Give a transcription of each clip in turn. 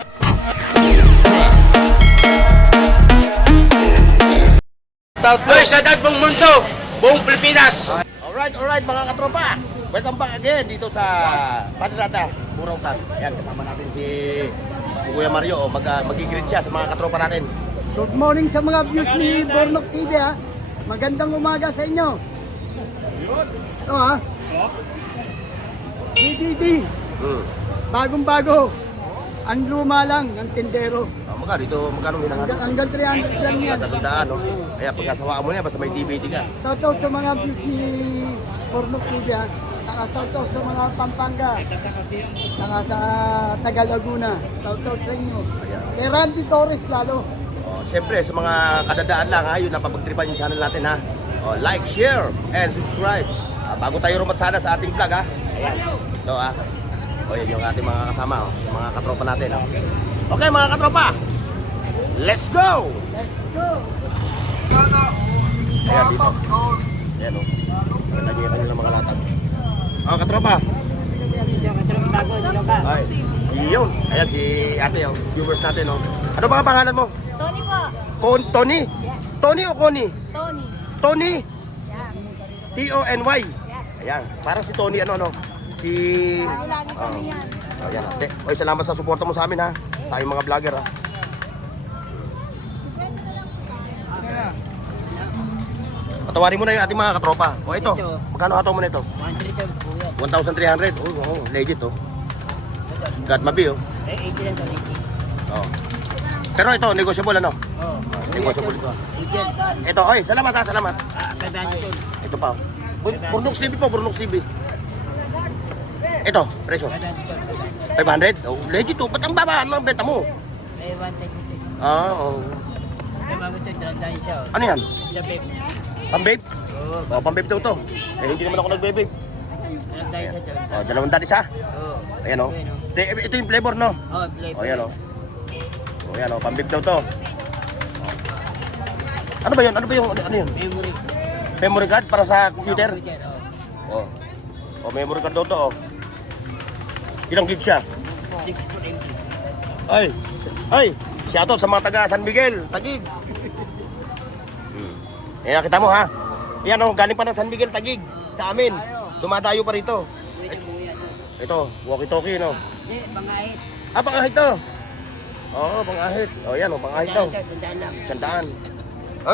Hoy, sa dad buong mundo, buong Pilipinas. Alright mga katropa. Welcome back again dito sa Patirada, Burautan. Ayan, kasama natin si Kuya Mario. Mag-greet siya sa mga katropa natin. Good morning sa mga views ni Bornok TV ha. Magandang umaga sa inyo. Ito ha. DDD. Bagong-bago. Ang luma lang, ang tindero. Magkano hinahanap? Hanggang 300 lang yan. Tatandaan, no? Kaya pagkasawaan mo niya, basta may DVD ka. Shoutout sa mga views ni Bornok TV ha. Saka shoutout sa mga Pampanga. Saka sa Taga Laguna. Shoutout sa inyo. Kay Randy Torres lalo. Siyempre, sa mga kadadaan lang, ha, yun, napapagtripan yung channel natin, ha. Like, share, and subscribe. Bago tayo rumatsada sa ating vlog, ha. Ito, ha. Yan yung ating mga kasama, yung mga katropa natin, ha. Okay, mga katropa. Let's go! Ayan, dito. Ayan, o. Lagyan yung kanilang mga latag. Katropa. Ay, yun. Ayan, si ate, o. Viewers natin, o. Ano ba ang pangalan mo? Tony po. Tony? Tony o Connie? Tony. Tony? Yeah. T-O-N-Y? Ayan, parang si Tony, Si... Lagi kami yan. Ayan, ate. Oy, salamat sa suporta mo sa amin, ha. Sa aming mga vlogger, ha. Patawarin mo na yung ating mga katropa. O ito, magkano hataw mo na ito? 1,300. Oh, legit, oh. God mabi, oh. 80 lang to, 80. Oh. Pero ito, negotiable, ano? Oo. Negotiable ito. Ito, oy, salamat, ha, salamat. Ito pa, oh. Burnok Sleepy po, Burnok Sleepy. Ito, presyo. 500? Oh, legit, oh. Ba't ang baba? Ano ang benta mo? Eh, 130. Oo. Ano yan? Sa babe. Pambabe? Oo. Oh, pambabe daw to. Eh, hindi naman ako nagbabe. Dalandaya sa dyan. Oh, 200 isa. Oo. Ayan, oh. Ito yung flavor, no? Oo, play. Oh, ayan, oh. Oh, ayan, oh. Pambabe daw to. Ano ba yun? Ano yun? Memory. Memory card para sa computer? Oo. Oh. Oh, memory card daw to, oh. Ilang gig siya? 6 Ay, shoutout sa mga taga San Miguel, Taguig. Ayan, kita mo, ha? Ayan, oh, galing pa ng San Miguel, Taguig. Sa amin. Dumadayo pa rito. Ito, walkie-talkie, no? Hindi, pangahit. Pangahit to. Oo, pangahit. Oh, yan, oh, pangahit to. Sandaan lang. Sandaan.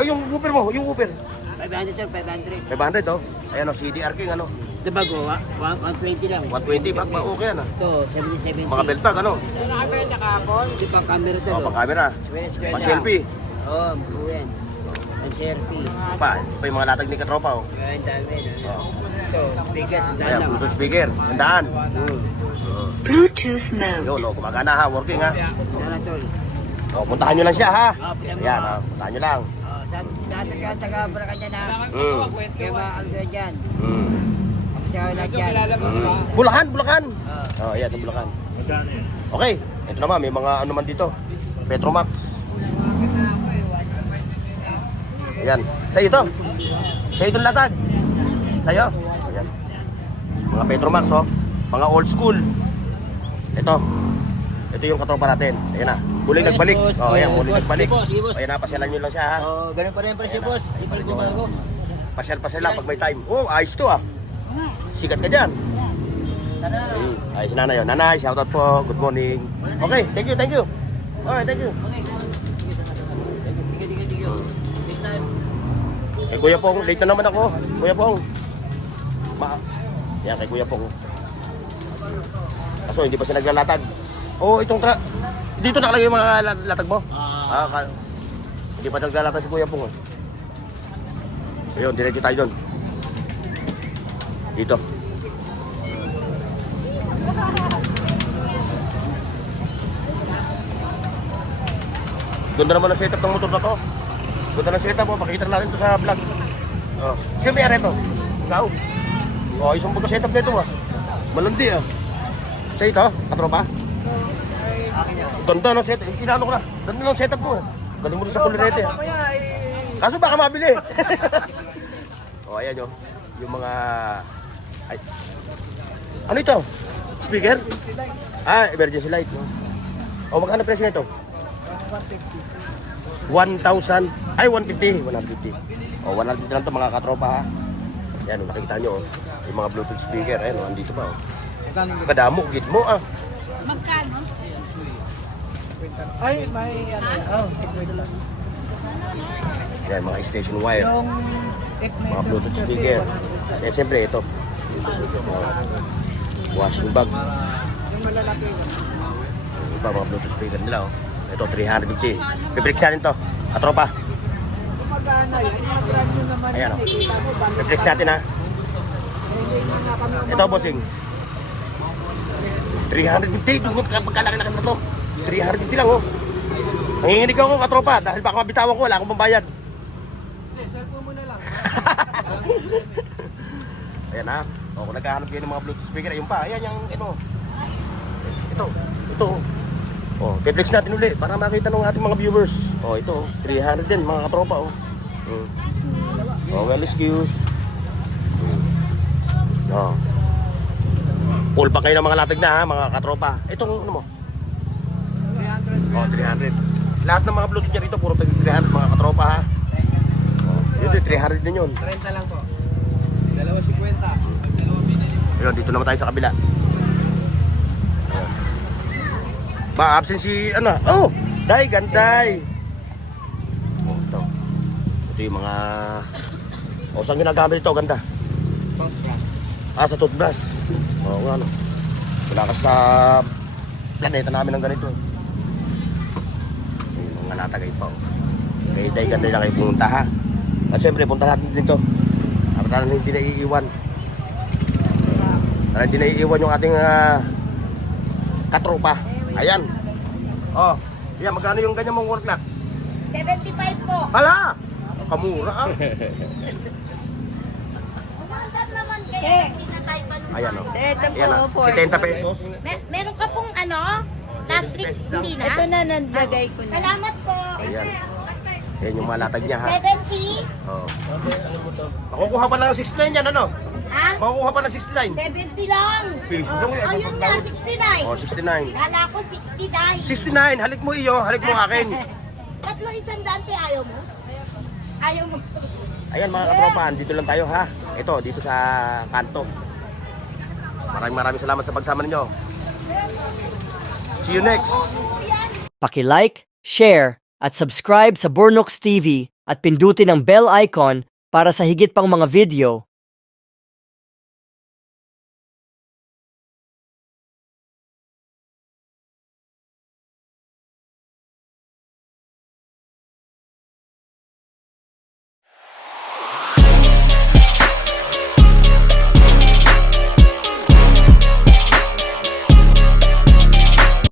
Yung woofer mo, yung woofer. 500 to, 500. 500, oh. Ayan, oh, CDR King, ano? Ito bago, 120 lang. 120, bak, okay yan, ah. Ito, 70. Mga belt bag, ano? Ito pang camera to. Oh, pang camera. Pang selfie. Oo, buo yan. Ang selfie. Pa yung mga latag ni katropa, oh. Ang dami. Oh. Ito, speaker, sandaan Ayan, lang. Bluetooth speaker, sandaan. Bluetooth mode. Yun, oh, gumagana, ha, working, ha. Sandaan, tol. Oh, puntahan nyo lang siya, ha. Puntahan mo. Ayan, oh, puntahan nyo lang. Sa taga-Bulacan na. Kaya mga alga dyan. Mm. Sa lahat dyan. Bulacan. Oh, ayan, sa Bulacan. Okay, ito naman, may mga ano man dito. Petromax. Ayan, sa'yo to. Sa'yo itong latag. Sa'yo. Ayan. Mga Petromax, oh. Mga old school. Ito yung katropa natin. Ayan na. Muling nagbalik. Oh, ayan, muling nagbalik. Ayan na, pasyalan nyo lang siya, ha. Oh, ganun pa rin presyo, boss. Ipalik mo ako. Pasyal lang pag may time. Oh, ayos to, ah. Sikat ka dyan. Ay, si nanay yun. Nanay, shoutout po. Good morning. Okay, thank you. Alright, thank you. Next time. Kay Kuya Pong, late na naman ako. Kuya Pong. Yan, kay Kuya Pong. Kaso, hindi pa siya naglalatag. Oh, dito nakalagay yung mga latag mo? Hindi pa naglalatag si Kuya Pong. Ayun, diretso tayo doon. Dito. Ganda naman ang setup ng motor na to. Ganda ng setup, oh. Pakita natin to sa vlog. Oh. Sino may-ari ito? Ikaw? Oh, isang pagka-setup nito, ah. Malandi, ah. Sa ito, katropa? Ganda ng setup. Kinano ko na. Ganda ng setup mo, ah. Galing mo rin sa kulirete, ah. Kaso baka mabili. Oh, ayan yun. Yung mga... Ay. Ano ito? Speaker? Emergency light, no? O, magkano presyo nito? 1,000. Ay, 150. 150. O, 150 lang to mga katropa ha. Yan, nakikita nyo, yung mga Bluetooth speaker. Ayan, andito pa. Kadamo, git mo ah. Magkano? Ay, may ano, 50 lang. Yan, mga station wire. Yung Mga Bluetooth speaker. At siyempre, ito. Washing bag. Yung malalaki. Yung iba, mga Bluetooth speaker nila. Oh. Ito, 350. Piplex natin to. Katropa. Kumagana yun. Yung brand nyo naman. Ayan, oh. Kita mo, balik. Piplex natin ha. Hindi na kami Ito, bossing. 350. Dugot ka, pagkalaki-laki na to. 350 lang, oh. Nanginginig ako, katropa, dahil baka mabitawan ko, wala akong pambayad. cellphone mo na lang. Ayan ha. O, kung naghahanap kayo ng mga Bluetooth speaker, ayun pa. Ayan yung, Ito. O, piplex natin uli para makita ng ating mga viewers. O, ito. 300 din, mga katropa, oh. O, well excuse. O. Full pa kayo ng mga latag na ha, mga katropa. Itong, ano mo? 300. O, 300. Lahat ng mga Bluetooth dyan rito, puro 300, mga katropa ha. O, yun, 300 din yun. 30 lang po. 2.50. Ayun, dito naman tayo sa kabila. Ba, absent si, ano? Oh! Day, ganday! Oh, ito. Ito yung mga... O, saan ginagamit ito? Ganda. Ah, sa toothbrush. Oo, ano. Wala ka sa planeta namin ng ganito. Ayun, mga natagay pa. Oh. Kaya day, ganday na kayo pumunta ha. At siyempre, punta natin dito. Para hindi na iiwan. Para hindi na iiwan yung ating katropa. Ayan. Oh, yan, magkano yung ganyan mong work na? 75 po. Hala! Kamura ah. Umantan naman kayo. Ayan oh. Ito Ayan ah, 70 pesos. Meron ka pong ano, plastic, hindi na? Ito na nandagay ko na. Salamat po. Ayan. Ayan yung mga latag niya ha. 70? Oh. Makukuha pa ng 69 yan ano? Ha? Makukuha pa ng 69. 70 lang. Peso lang yan. Ayun na, 69. Oh, 69. Kala ko 69. 69, halik mo iyo, halik mo akin. Tatlo isang dante, ayaw mo? Ayaw mo. Ayan mga katropa, dito lang tayo ha. Ito, dito sa kanto. Maraming salamat sa pagsama ninyo. See you next. Paki-like, share, at subscribe sa Bornox TV at pindutin ang bell icon para sa higit pang mga video